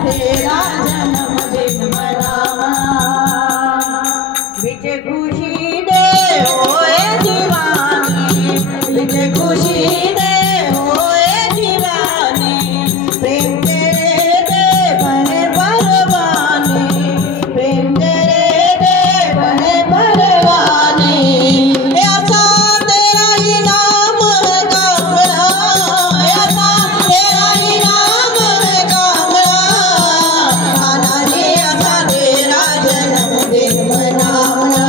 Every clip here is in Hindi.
तेरा जन्मदिन मनावा। बिच खुशी दे होए दीवानी, बिच खुशी दे होए दीवानी, प्रेम तेरे दे बने परवाने, प्रेम तेरे दे बने परवाने। ऐसा तेरा ही नाम है कामरा, ऐसा तेरा ही नाम है कामरा। कान्हा जी ऐसा तेरा जन्मदिन मनावना,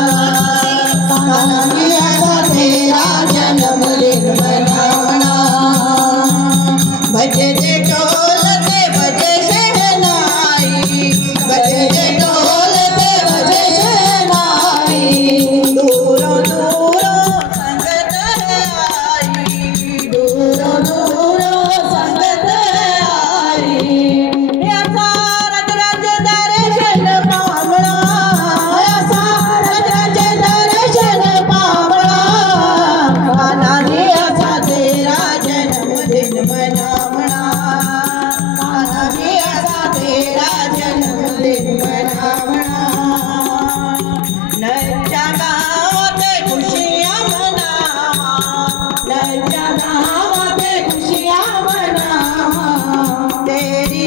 कान्हा जी ऐसा तेरा जन्मदिन मनावना। बजे ढोल ते बजे शहनाई, बजे ढोल ते बजे शहनाई। दूरों दूरों संगत है आई, दूरों दूरों संगत है आई। ऐसा रज रज दर्शन पावना, ऐसा रज रज दर्शन पावना। कान्हा जी ऐसा तेरा जन्मदिन मनावना, कान्हा जी ऐसा तेरा जन्मदिन मनावना। नचा गाँव ते खुशियाँ मनावा, नचा गाँव ते खुशियाँ मनावा। तेरी